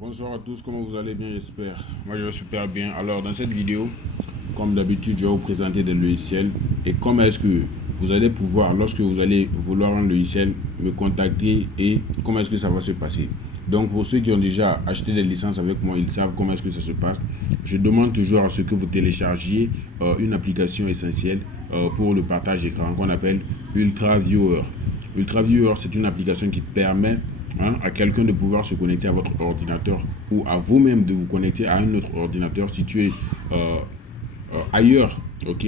Bonsoir à tous, comment vous allez bien, j'espère. Moi je vais super bien. Alors dans cette vidéo, comme d'habitude, je vais vous présenter des logiciels et comment est-ce que vous allez pouvoir, lorsque vous allez vouloir un logiciel, me contacter et comment est-ce que ça va se passer. Donc pour ceux qui ont déjà acheté des licences avec moi, ils savent comment est-ce que ça se passe. Je demande toujours à ce que vous téléchargiez une application essentielle pour le partage d'écran qu'on appelle Ultra Viewer. Ultra Viewer, c'est une application qui permet à quelqu'un de pouvoir se connecter à votre ordinateur ou à vous-même de vous connecter à un autre ordinateur situé ailleurs, ok,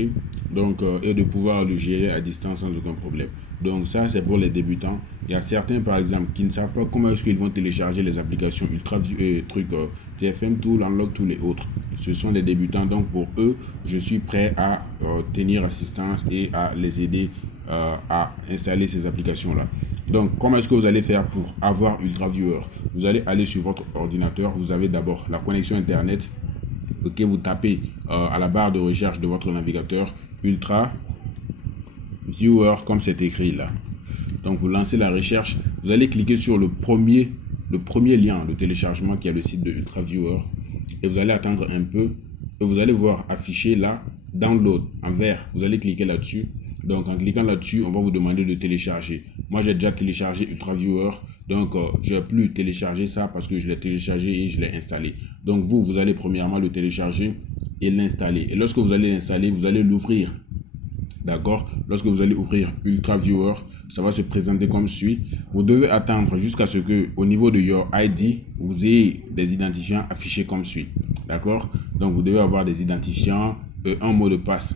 donc et de pouvoir le gérer à distance sans aucun problème. Donc ça c'est pour les débutants. Il y a certains par exemple qui ne savent pas comment est-ce qu'ils vont télécharger les applications TFM Tool, Unlock Tool et autres. Ce sont des débutants, donc pour eux je suis prêt à tenir assistance et à les aider à installer ces applications là. Donc comment est-ce que vous allez faire pour avoir Ultra Viewer? Vous allez aller sur votre ordinateur, vous avez d'abord la connexion internet. Ok, vous tapez à la barre de recherche de votre navigateur Ultra Viewer comme c'est écrit là. Donc vous lancez la recherche, vous allez cliquer sur le premier lien de téléchargement qui est le site de Ultra Viewer et vous allez attendre un peu et vous allez voir afficher là Download en vert. Vous allez cliquer là-dessus. Donc en cliquant là-dessus, on va vous demander de télécharger. Moi j'ai déjà téléchargé Ultra Viewer, donc je vais plus télécharger ça parce que je l'ai téléchargé et je l'ai installé. Donc vous allez premièrement le télécharger et l'installer. Et lorsque vous allez l'installer, vous allez l'ouvrir. D'accord? Lorsque vous allez ouvrir Ultra Viewer, ça va se présenter comme suit. Vous devez attendre jusqu'à ce que au niveau de Your ID, vous ayez des identifiants affichés comme suit. D'accord? Donc vous devez avoir des identifiants et un mot de passe.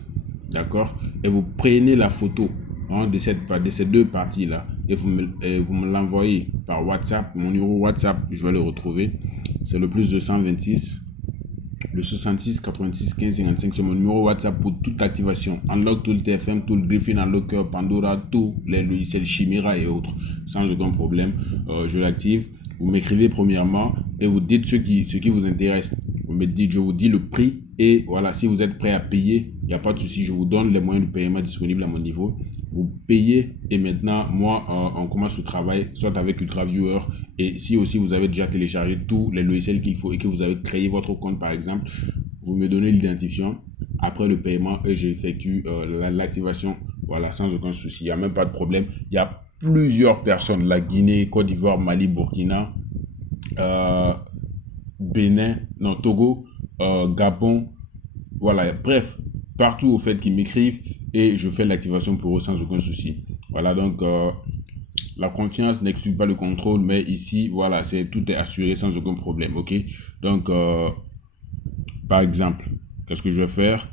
D'accord? Et vous prenez la photo de ces deux parties là et vous me l'envoyez par WhatsApp. Mon numéro WhatsApp, je vais le retrouver. C'est le plus 226 le 66 86 15 55. C'est mon numéro WhatsApp pour toute activation. Unlock Tool, TFM Tool, Griffin, Unlocker, Pandora, tous les logiciels Chimera et autres, sans aucun problème. Je l'active. Vous m'écrivez premièrement et vous dites ce qui vous intéresse. Vous me dites, je vous dis le prix et voilà, si vous êtes prêt à payer, il n'y a pas de souci, je vous donne les moyens de paiement disponibles à mon niveau. Vous payez et maintenant, moi, on commence le travail, soit avec Ultra Viewer et si aussi vous avez déjà téléchargé tous les logiciels qu'il faut et que vous avez créé votre compte par exemple, vous me donnez l'identifiant après le paiement et j'effectue l'activation, voilà, sans aucun souci, il n'y a même pas de problème. Il y a plusieurs personnes, la Guinée, Côte d'Ivoire, Mali, Burkina, Bénin, non, Togo, Gabon, voilà, bref, partout au fait qu'ils m'écrivent et je fais l'activation pour eux sans aucun souci. Voilà, donc la confiance n'exclut pas le contrôle, mais ici, voilà, tout est assuré sans aucun problème, ok? Donc, par exemple, qu'est-ce que je vais faire?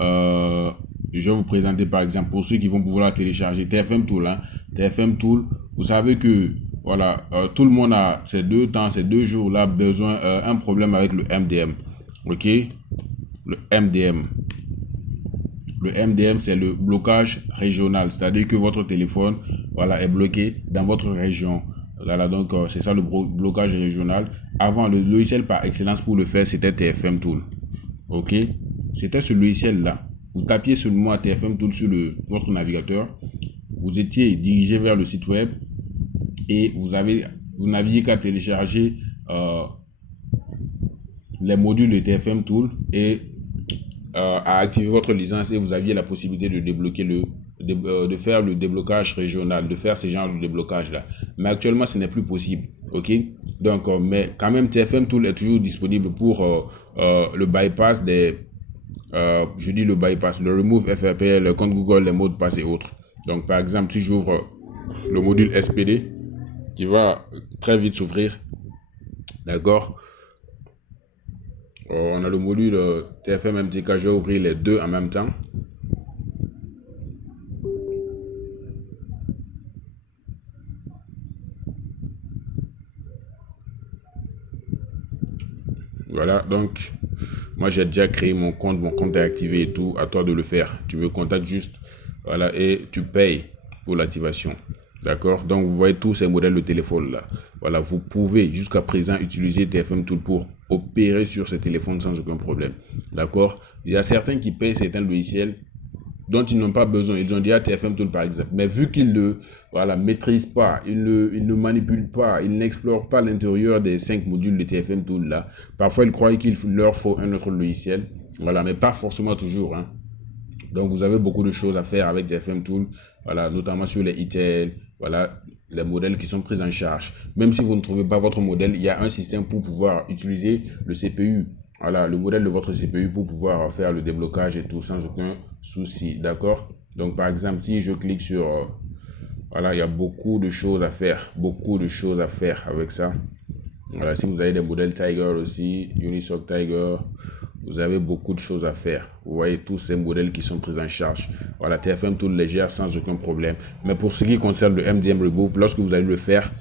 Je vais vous présenter par exemple pour ceux qui vont pouvoir télécharger TFM Tool. TFM Tool, vous savez que voilà, tout le monde a ces deux jours là besoin un problème avec le MDM. Ok, le MDM. Le MDM, c'est le blocage régional, c'est-à-dire que votre téléphone voilà, est bloqué dans votre région. Voilà, donc c'est ça le blocage régional. Avant, le logiciel par excellence pour le faire, c'était TFM Tool. Ok, c'était ce logiciel-là. Vous tapiez seulement à TFM Tool sur votre navigateur. Vous étiez dirigé vers le site web et vous n'aviez qu'à télécharger les modules de TFM Tool et à activer votre licence et vous aviez la possibilité de débloquer de faire le déblocage régional, de faire ce genre de déblocage là. Mais actuellement, ce n'est plus possible. Ok, donc mais quand même TFM Tool est toujours disponible pour le bypass je dis le bypass, le remove FRPL, le compte Google, les mots de passe et autres. Donc par exemple, si j'ouvre le module SPD qui va très vite s'ouvrir, d'accord. On a le module TFM MTK, je vais ouvrir les deux en même temps. Voilà, donc moi j'ai déjà créé mon compte est activé et tout, à toi de le faire. Tu me contactes juste, voilà, et tu payes pour l'activation. D'accord, donc vous voyez tous ces modèles de téléphone là. Voilà, vous pouvez jusqu'à présent utiliser TFM Tool pour opérer sur ces téléphones sans aucun problème. D'accord, il y a certains qui payent certains logiciels dont ils n'ont pas besoin. Ils ont déjà TFM Tool par exemple. Mais vu qu'ils ne maîtrisent pas, ils ne manipulent pas, ils n'explorent pas l'intérieur des 5 modules de TFM Tool là, parfois ils croient qu'il leur faut un autre logiciel. Voilà, mais pas forcément toujours. Hein. Donc vous avez beaucoup de choses à faire avec TFM Tool, voilà, notamment sur les ETL, voilà, les modèles qui sont pris en charge. Même si vous ne trouvez pas votre modèle, il y a un système pour pouvoir utiliser le CPU. Voilà, le modèle de votre CPU pour pouvoir faire le déblocage et tout sans aucun souci, d'accord? Donc par exemple, si je clique sur, voilà, il y a beaucoup de choses à faire avec ça. Voilà, si vous avez des modèles Tiger aussi, Unisoc Tiger, vous avez beaucoup de choses à faire. Vous voyez tous ces modèles qui sont pris en charge. Voilà, TFM Tool les gère sans aucun problème. Mais pour ce qui concerne le MDM Remove, lorsque vous allez le faire,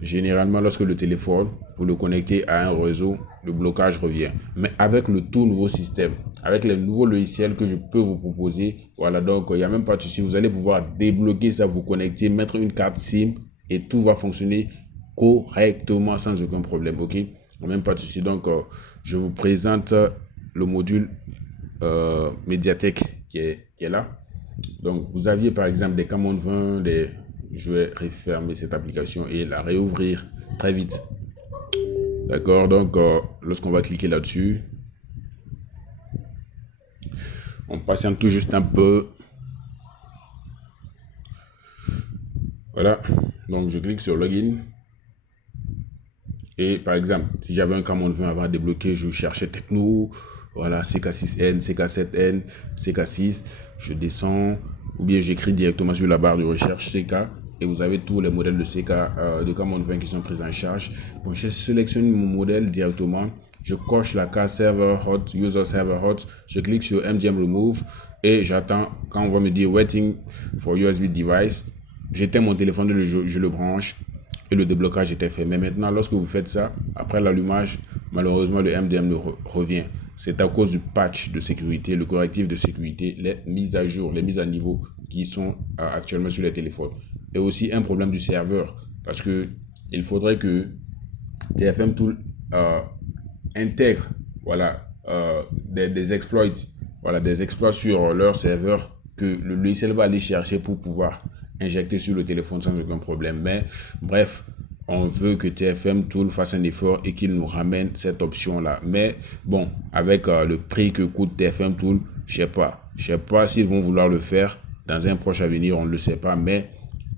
généralement lorsque le téléphone, vous le connectez à un réseau, le blocage revient. Mais avec le tout nouveau système, avec les nouveaux logiciels que je peux vous proposer, voilà, donc il n'y a même pas de souci. Vous allez pouvoir débloquer ça, vous connecter, mettre une carte SIM et tout va fonctionner correctement sans aucun problème, ok? Même pas de souci. Donc, je vous présente le module médiathèque qui est là. Donc, vous aviez par exemple des Camon 20, je vais refermer cette application et la réouvrir très vite. D'accord, donc lorsqu'on va cliquer là-dessus, on patiente tout juste un peu. Voilà, donc je clique sur Login. Et par exemple, si j'avais un Camon 20 avant de débloquer, je cherchais Techno, voilà, CK6N, CK7N, CK6, je descends, ou bien j'écris directement sur la barre de recherche CK, et vous avez tous les modèles de CK, de Camon 20 qui sont pris en charge. Bon, je sélectionne mon modèle directement, je coche la case Server Hot, User Server Hot, je clique sur MDM Remove, et j'attends quand on va me dire Waiting for USB Device, j'éteins mon téléphone, je le branche, et le déblocage était fait. Mais maintenant, lorsque vous faites ça, après l'allumage, malheureusement, le MDM revient. C'est à cause du patch de sécurité, le correctif de sécurité, les mises à jour, les mises à niveau qui sont actuellement sur les téléphones. Et aussi un problème du serveur, parce que il faudrait que TFM Tool intègre voilà, des exploits, voilà, des exploits sur leur serveur que le logiciel va aller chercher pour pouvoir injecté sur le téléphone sans aucun problème. Mais bref, on veut que TFM Tool fasse un effort et qu'il nous ramène cette option là. Mais bon, avec le prix que coûte TFM Tool, je sais pas s'ils vont vouloir le faire dans un proche avenir, on ne le sait pas. Mais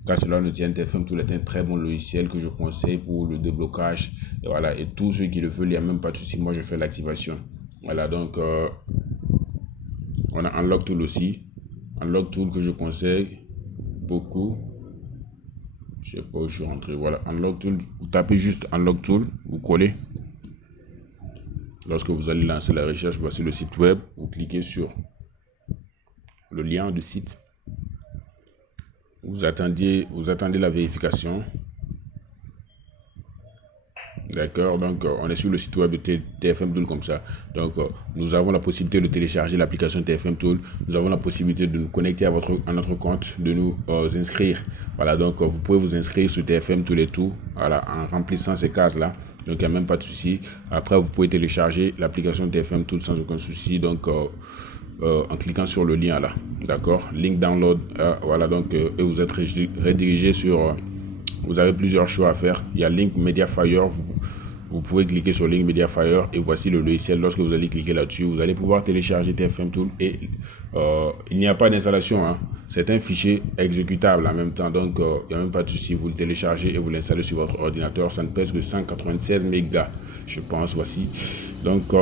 car cela ne tient, TFM Tool est un très bon logiciel que je conseille pour le déblocage. Et voilà, et tous ceux qui le veulent, il n'y a même pas de souci. Moi, je fais l'activation. Voilà, donc on a Unlock Tool aussi. Unlock Tool que je conseille beaucoup. Je sais pas où je suis rentré. Voilà, Unlock Tool. Vous tapez juste Unlock Tool, vous collez. Lorsque vous allez lancer la recherche, voici le site web. Vous cliquez sur le lien du site. Vous attendez la vérification. D'accord, donc on est sur le site web de TFM Tool comme ça. Donc nous avons la possibilité de télécharger l'application TFM Tool. Nous avons la possibilité de nous connecter à notre compte, de nous inscrire. Voilà, donc vous pouvez vous inscrire sur TFM Tool et tout, voilà, en remplissant ces cases-là. Donc il n'y a même pas de souci. Après, vous pouvez télécharger l'application TFM Tool sans aucun souci. Donc en cliquant sur le lien là. D'accord, link download. Voilà, donc et vous êtes redirigé sur... vous avez plusieurs choix à faire. Il y a Link Mediafire. Vous pouvez cliquer sur Link Mediafire et voici le logiciel. Lorsque vous allez cliquer là-dessus, vous allez pouvoir télécharger TFM Tool et il n'y a pas d'installation. Hein. C'est un fichier exécutable en même temps. Donc, il n'y a même pas de souci. Vous le téléchargez et vous l'installez sur votre ordinateur. Ça ne pèse que 196 mégas, je pense. Voici. Donc,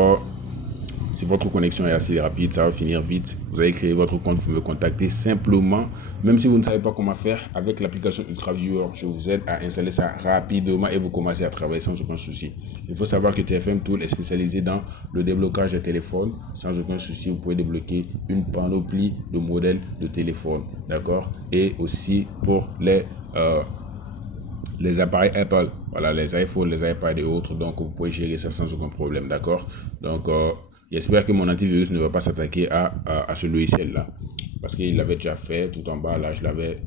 si votre connexion est assez rapide, ça va finir vite. Vous allez créer votre compte, vous me contactez simplement. Même si vous ne savez pas comment faire, avec l'application UltraViewer, je vous aide à installer ça rapidement et vous commencez à travailler sans aucun souci. Il faut savoir que TFM Tool est spécialisé dans le déblocage de téléphones. Sans aucun souci, vous pouvez débloquer une panoplie de modèles de téléphones. D'accord? Et aussi pour les appareils Apple, voilà, les iPhones, les iPads et autres. Donc, vous pouvez gérer ça sans aucun problème. D'accord? Donc, j'espère que mon antivirus ne va pas s'attaquer à ce logiciel-là. Parce qu'il l'avait déjà fait tout en bas. Là, je l'avais...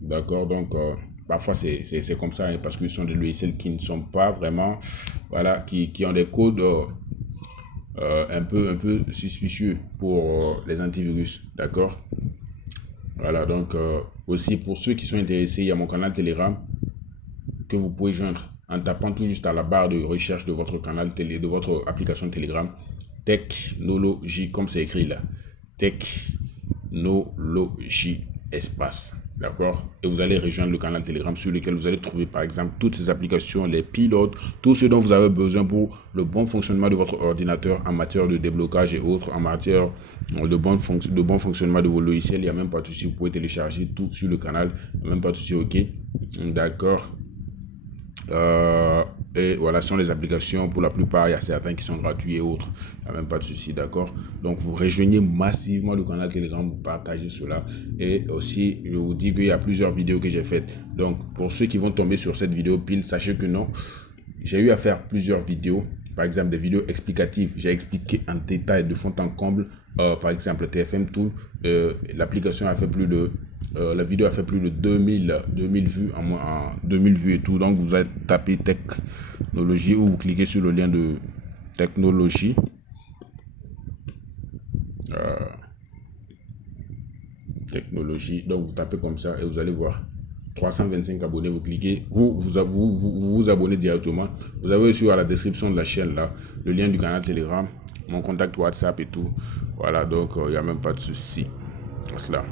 d'accord, donc... parfois, c'est comme ça. Hein, parce que ce sont des logiciels qui ne sont pas vraiment... Voilà, qui ont des codes... un peu suspicieux pour les antivirus, d'accord? Voilà, donc aussi pour ceux qui sont intéressés, il y a mon canal Telegram que vous pouvez joindre en tapant tout juste à la barre de recherche de votre canal télé, de votre application Telegram, Technologie, comme c'est écrit là, Technologie espace, d'accord? Et vous allez rejoindre le canal Telegram sur lequel vous allez trouver par exemple toutes ces applications, les pilotes, tout ce dont vous avez besoin pour le bon fonctionnement de votre ordinateur en matière de déblocage et autres, en matière de bon fonctionnement de vos logiciels. Il n'y a même pas de souci, vous pouvez télécharger tout sur le canal, il n'y a même pas de souci, ok? D'accord. Et voilà, ce sont les applications, pour la plupart, il y a certains qui sont gratuits et autres, il n'y a même pas de souci, d'accord? Donc, vous rejoignez massivement le canal Telegram, vous partagez cela. Et aussi, je vous dis qu'il y a plusieurs vidéos que j'ai faites. Donc, pour ceux qui vont tomber sur cette vidéo pile, sachez que non, j'ai eu à faire plusieurs vidéos. Par exemple, des vidéos explicatives. J'ai expliqué en détail, de fond en comble, par exemple, TFM Tool. L'application a fait plus de la vidéo a fait plus de 2000 vues en 2000 vues et tout. Donc vous allez taper technologie ou vous cliquez sur le lien de technologie. Technologie. Donc vous tapez comme ça et vous allez voir 325 abonnés. Vous cliquez, vous abonnez directement. Vous avez aussi à la description de la chaîne là le lien du canal Telegram, mon contact WhatsApp et tout. Voilà, donc il n'y a même pas de souci. Cela.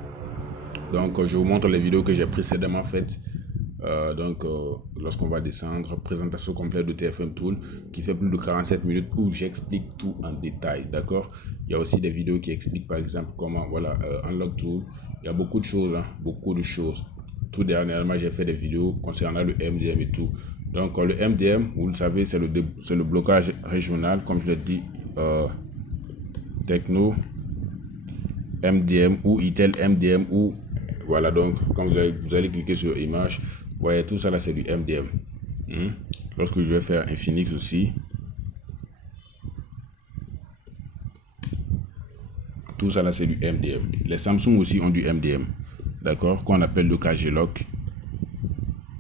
Donc je vous montre les vidéos que j'ai précédemment faites. Lorsqu'on va descendre, présentation complète de TFM Tool qui fait plus de 47 minutes où j'explique tout en détail, d'accord? Il y a aussi des vidéos qui expliquent par exemple comment, voilà, Unlock Tool. Il y a beaucoup de choses, hein, beaucoup de choses. Tout dernièrement, j'ai fait des vidéos concernant le MDM et tout. Donc le MDM, vous le savez, c'est le blocage régional, comme je l'ai dit, Techno MDM ou Itel MDM ou voilà. Donc quand vous allez cliquer sur image, vous voyez tout ça là, c'est du MDM. Lorsque je vais faire Infinix aussi, tout ça là, c'est du MDM. Les Samsung aussi ont du MDM, d'accord, qu'on appelle le KG-Lock.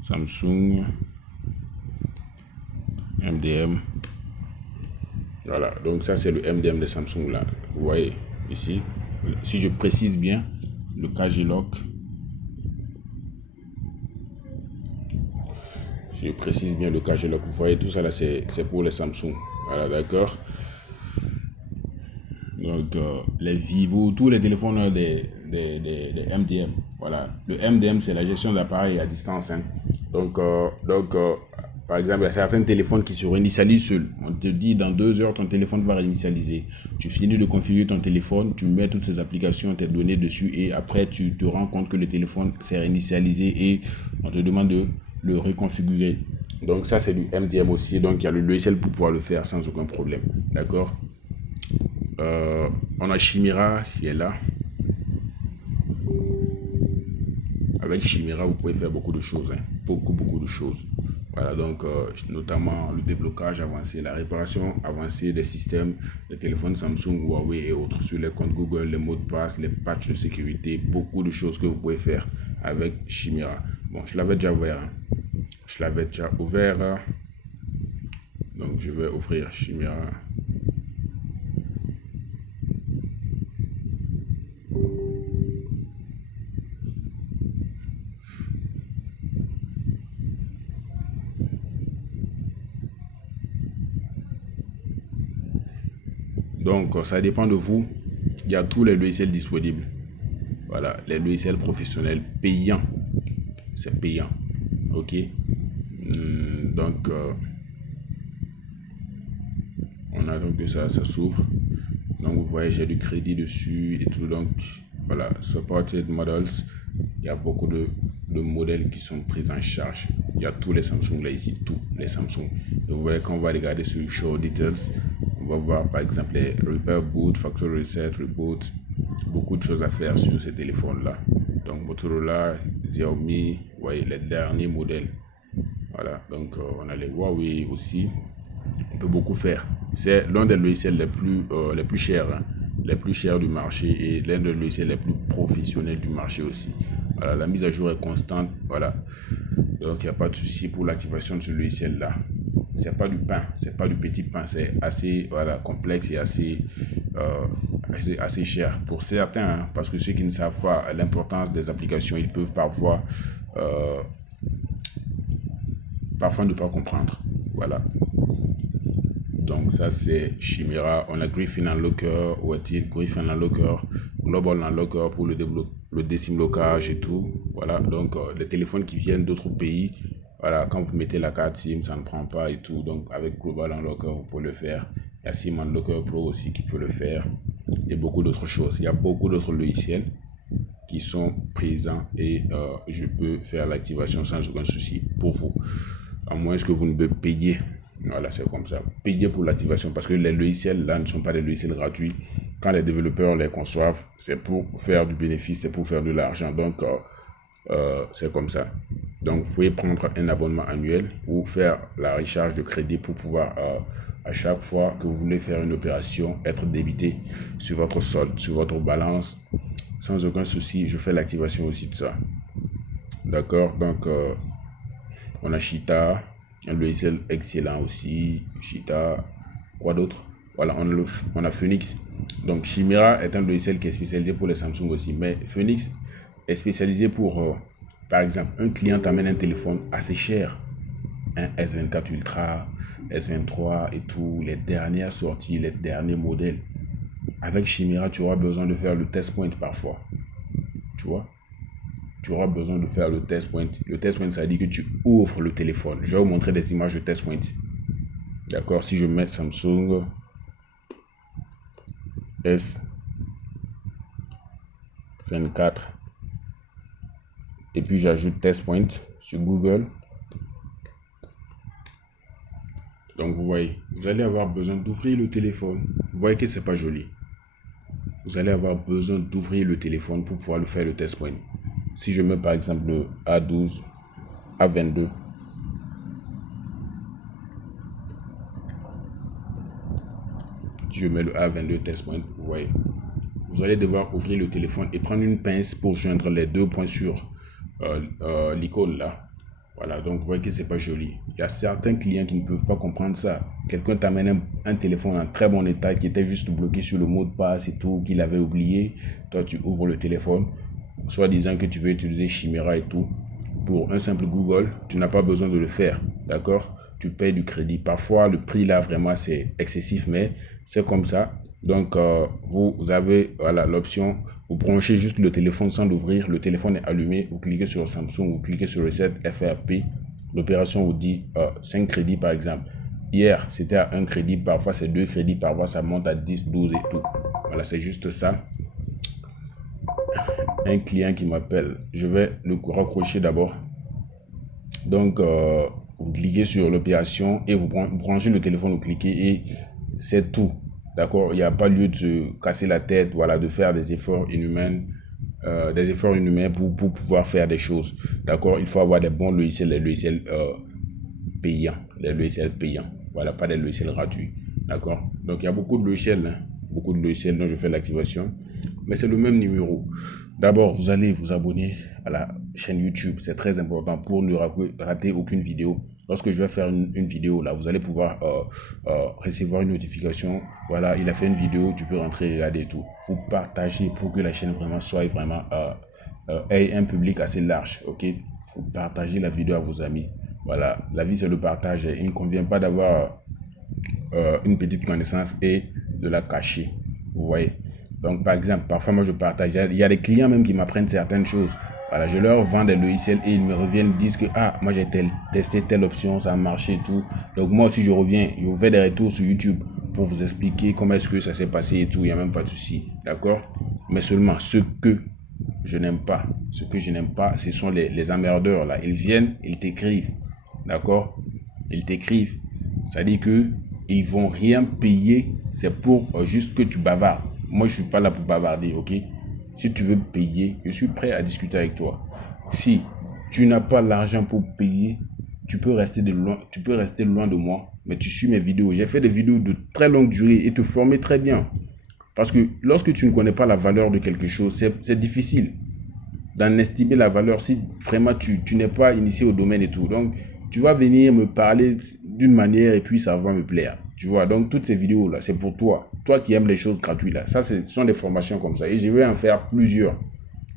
Samsung MDM, voilà. Donc ça c'est le MDM de Samsung là, vous voyez ici. Si je précise bien, le KG-Lock, je précise bien le KG-Lock, vous voyez tout ça là, c'est pour les Samsung, voilà, d'accord. Donc les Vivo, tous les téléphones des MDM, voilà. Le MDM c'est la gestion d'appareils à distance, hein. Par exemple, il y a certains téléphones qui se réinitialisent seuls. On te dit dans 2 heures ton téléphone va réinitialiser. Tu finis de configurer ton téléphone, tu mets toutes ces applications, tes données dessus et après tu te rends compte que le téléphone s'est réinitialisé et on te demande de le reconfigurer. Donc ça c'est du MDM aussi, donc il y a le logiciel pour pouvoir le faire sans aucun problème, d'accord. On a Chimera qui est là. Avec Chimera vous pouvez faire beaucoup de choses, hein. Beaucoup de choses. Voilà, donc notamment le déblocage avancé, la réparation avancée des systèmes, des téléphones Samsung, Huawei et autres, sur les comptes Google, les mots de passe, les patchs de sécurité, beaucoup de choses que vous pouvez faire avec Chimera. Bon, je l'avais déjà ouvert, hein. Donc je vais ouvrir Chimera. Donc ça dépend de vous. Il y a tous les logiciels disponibles. Voilà, les logiciels professionnels payants. C'est payant. Ok. Donc on attend que ça s'ouvre. Donc vous voyez, j'ai du crédit dessus et tout. Donc voilà, supported models. Il y a beaucoup de modèles qui sont pris en charge. Il y a tous les Samsung là ici, tous les Samsung. Et vous voyez, quand on va regarder sur Show Details, on va voir par exemple les Repair Boot, Factory Reset, Reboot. Beaucoup de choses à faire sur ces téléphones là. Donc Motorola, Xiaomi, vous voyez les derniers modèles. Voilà, donc on a les Huawei aussi. On peut beaucoup faire. C'est l'un des logiciels les plus chers, hein, les plus chers du marché et l'un des logiciels les plus professionnels du marché aussi. Voilà, la mise à jour est constante. Voilà, donc il n'y a pas de souci pour l'activation de ce logiciel là. c'est pas du pain, c'est pas du petit pain, c'est assez voilà, complexe et assez cher pour certains, hein, parce que ceux qui ne savent pas l'importance des applications, ils peuvent euh, parfois ne pas comprendre. Voilà. Donc ça c'est Chimera. On a Griffin Unlocker, ou est-il Griffin Unlocker, Global Unlocker pour le décimlocage et tout. Voilà, donc les téléphones qui viennent d'autres pays, voilà, quand vous mettez la carte SIM, ça ne prend pas et tout. Donc avec Global Unlocker, vous pouvez le faire. Il y a SIM Unlocker Pro aussi qui peut le faire. Et beaucoup d'autres choses. Il y a beaucoup d'autres logiciels qui sont présents et je peux faire l'activation sans aucun souci pour vous. À moins que vous ne me payiez. Voilà, c'est comme ça. Payer pour l'activation parce que les logiciels là ne sont pas des logiciels gratuits. Quand les développeurs les conçoivent, c'est pour faire du bénéfice, c'est pour faire de l'argent. Donc, c'est comme ça. Donc, vous pouvez prendre un abonnement annuel ou faire la recharge de crédit pour pouvoir, à chaque fois que vous voulez faire une opération, être débité sur votre solde, sur votre balance, sans aucun souci. Je fais l'activation aussi de ça. D'accord? Donc, on a Cheetah, un logiciel excellent aussi. Cheetah, quoi d'autre? Voilà, on a Phoenix. Donc, Chimera est un logiciel qui est spécialisé pour les Samsung aussi. Mais Phoenix est spécialisé pour, par exemple, un client t'amène un téléphone assez cher. Un S24 Ultra, S23 et tout, les dernières sorties, les derniers modèles. Avec Chimera, tu auras besoin de faire le test point parfois. Tu vois? Tu auras besoin de faire le test point. Le test point, ça veut dire que tu ouvres le téléphone. Je vais vous montrer des images de test point. D'accord, si je mets Samsung S24 et puis j'ajoute test point sur Google. Donc vous voyez, vous allez avoir besoin d'ouvrir le téléphone. Vous voyez que c'est pas joli. Vous allez avoir besoin d'ouvrir le téléphone pour pouvoir le faire le test point. Si je mets par exemple le A12, A22, si je mets le A22 test point, vous voyez, vous allez devoir ouvrir le téléphone et prendre une pince pour joindre les deux points sur l'icône là. Voilà, donc vous voyez que c'est pas joli. Il y a certains clients qui ne peuvent pas comprendre ça. Quelqu'un t'amène un téléphone en très bon état qui était juste bloqué sur le mot de passe et tout, qu'il avait oublié. Toi, tu ouvres le téléphone, soit disant que tu veux utiliser Chimera et tout. Pour un simple Google, tu n'as pas besoin de le faire. D'accord? Tu payes du crédit. Parfois, le prix là, vraiment, c'est excessif, mais c'est comme ça. Donc, vous avez voilà, l'option, vous branchez juste le téléphone sans l'ouvrir. Le téléphone est allumé. Vous cliquez sur Samsung, vous cliquez sur Reset FRP. L'opération vous dit 5 crédits par exemple. Hier, c'était à 1 crédit. Parfois, c'est 2 crédits. Parfois, ça monte à 10, 12 et tout. Voilà, c'est juste ça. Un client qui m'appelle. Je vais le raccrocher d'abord. Donc, vous cliquez sur l'opération et vous branchez le téléphone, vous cliquez et c'est tout. D'accord? Il n'y a pas lieu de se casser la tête, voilà, de faire des efforts inhumains, pour pouvoir faire des choses. D'accord? Il faut avoir des bons logiciels, les logiciels payants. Les logiciels payants. Voilà, pas des logiciels gratuits. D'accord? Donc, il y a beaucoup de logiciels, hein, beaucoup de logiciels dont je fais l'activation. Mais c'est le même numéro. D'abord, vous allez vous abonner à la chaîne YouTube. C'est très important pour ne rater aucune vidéo. Lorsque je vais faire une vidéo, là, vous allez pouvoir recevoir une notification. Voilà, il a fait une vidéo, tu peux rentrer, regarder et tout. Vous partagez pour que la chaîne vraiment soit vraiment ait un public assez large. Ok, vous partagez la vidéo à vos amis. Voilà, la vie c'est le partage. Il ne convient pas d'avoir une petite connaissance et de la cacher. Vous voyez. Donc, par exemple, parfois, moi, je partage. Il y a des clients même qui m'apprennent certaines choses. Voilà, je leur vends des logiciels et ils me reviennent, disent que, ah, moi, j'ai testé telle option, ça a marché et tout. Donc, moi aussi, je reviens. Je vous fais des retours sur YouTube pour vous expliquer comment est-ce que ça s'est passé et tout. Il n'y a même pas de souci. D'accord? Mais seulement ce que je n'aime pas. Ce que je n'aime pas, ce sont les emmerdeurs, là. Ils viennent, ils t'écrivent. D'accord? Ils t'écrivent. Ça dit que ils vont rien payer. C'est pour juste que tu bavardes. Moi, je suis pas là pour bavarder, ok? Si tu veux payer, je suis prêt à discuter avec toi. Si tu n'as pas l'argent pour payer, tu peux rester loin de moi, mais tu suis mes vidéos. J'ai fait des vidéos de très longue durée et te former très bien. Parce que lorsque tu ne connais pas la valeur de quelque chose, c'est difficile d'en estimer la valeur si vraiment tu n'es pas initié au domaine et tout. Donc, tu vas venir me parler d'une manière et puis ça va me plaire. Tu vois, donc toutes ces vidéos-là, c'est pour toi. Toi qui aimes les choses gratuites là. Ça, ce sont des formations comme ça. Et je vais en faire plusieurs.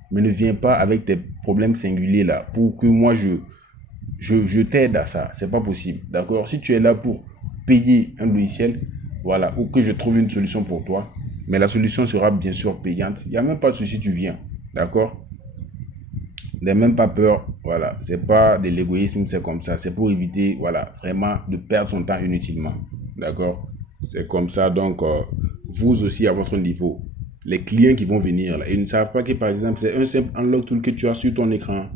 Mais ne viens pas avec tes problèmes singuliers là pour que moi je t'aide à ça. C'est pas possible. D'accord? Si tu es là pour payer un logiciel, voilà, ou que je trouve une solution pour toi, mais la solution sera bien sûr payante. Il n'y a même pas de souci, tu viens. D'accord? N'aie même pas peur. Voilà. C'est pas de l'égoïsme, c'est comme ça. C'est pour éviter, voilà, vraiment de perdre son temps inutilement. D'accord? C'est comme ça. Donc, vous aussi à votre niveau. Les clients qui vont venir là, ils ne savent pas que par exemple, c'est un simple unlock tool que tu as sur ton écran.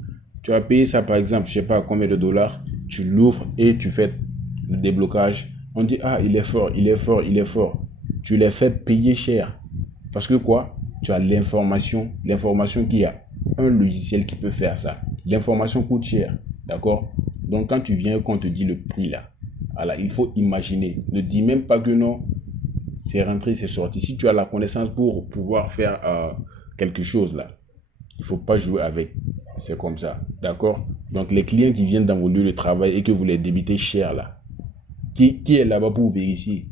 Tu as payé ça par exemple, je sais pas combien de dollars. Tu l'ouvres et tu fais le déblocage. On dit, ah, il est fort, il est fort, il est fort. Tu les fais payer cher. Parce que quoi? Tu as l'information qu'il y a un logiciel qui peut faire ça. L'information coûte cher. D'accord? Donc, quand tu viens, qu'on te dit le prix là, voilà, il faut imaginer. Ne dis même pas que non, c'est rentré, c'est sorti. Si tu as la connaissance pour pouvoir faire quelque chose là, il ne faut pas jouer avec. C'est comme ça. D'accord? Donc, les clients qui viennent dans vos lieux de travail et que vous les débitez cher là, qui est là-bas pour vérifier?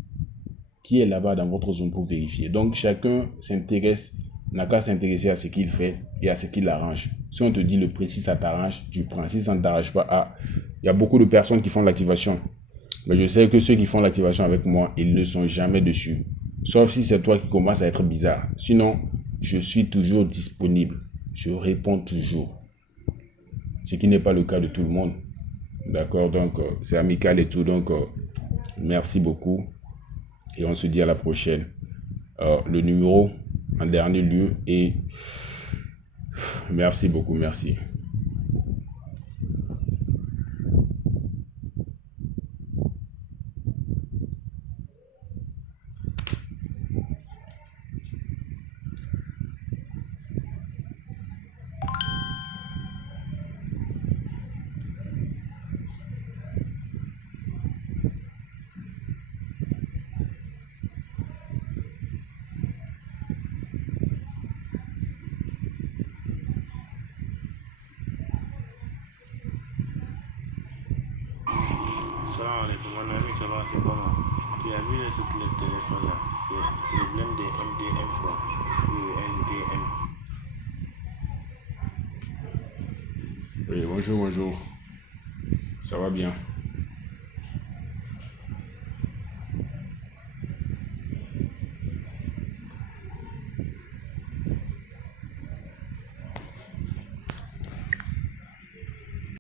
Qui est là-bas dans votre zone pour vérifier? Donc, chacun s'intéresse, n'a qu'à s'intéresser à ce qu'il fait et à ce qui l'arrange. Si on te dit le prix, si ça t'arrange, tu prends. Si ça ne t'arrange pas, ah, il y a beaucoup de personnes qui font l'activation. Mais je sais que ceux qui font l'activation avec moi, ils ne sont jamais dessus. Sauf si c'est toi qui commences à être bizarre. Sinon, je suis toujours disponible. Je réponds toujours. Ce qui n'est pas le cas de tout le monde. D'accord? Donc, c'est amical et tout. Donc, merci beaucoup. Et on se dit à la prochaine. Le numéro en dernier lieu et merci beaucoup, merci. Salam alaikum, mon ami, ça va, c'est comment? Tu as vu ce téléphone là? C'est le problème des MDM quoi. Oui, MDM. Oui, bonjour, bonjour. Ça va bien?